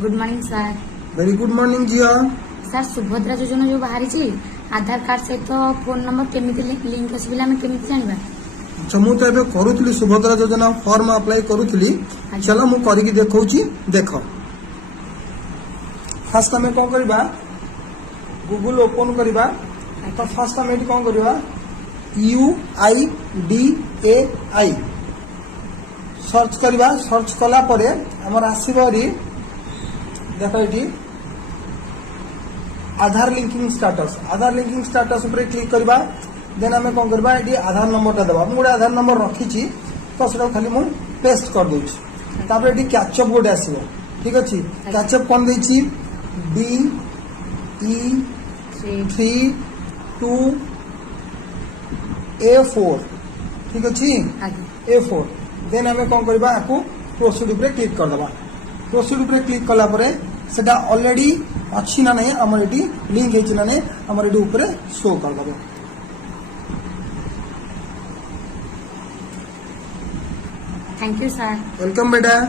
Good morning sir. Very good morning झिया। Sir Subhadra योजना जो बाहरी आधार कार्ड सहित फोन नंबर केमिति लिंक आसबिला आमे केमिति जानबा? अच्छा मु तो एबे करूथली सुभद्रा योजना फॉर्म अप्लाई करूथली। चलो मु करिक देखौची देखो। फर्स्ट हमें कौन करबा गूगल ओपन करबा। तो फर्स्ट हमें एटी कौन करबा UIDAI सर्च करबा। सर्च कला परे हमर आसीबरी देखो एटी आधार लिंकिंग स्टेटस। आधार लिंकिंग स्टेटस ऊपर क्लिक करबा। देन हमें कौन करबा एटी आधार नंबर टा देबा। मु आधार नंबर रखीची तो सेटा खाली मु पेस्ट कर दोची। तापर एटी कैचअप गोटे आसीबो। ठीक अछि। कैचअप कोन देची DE32A4। ठीक अछि। A4 देन हमें कौन करबा आकु प्रोसीड ऊपर क्लिक कर देबा। प्रोसीड ऊपर क्लिक कला परे सेटा ऑलरेडी अच्छी ना नहीं हमर एटी लिंक हेछि ना नहीं हमर एटी ऊपर शो कर देबो। Thank you sir. वेलकम बेटा।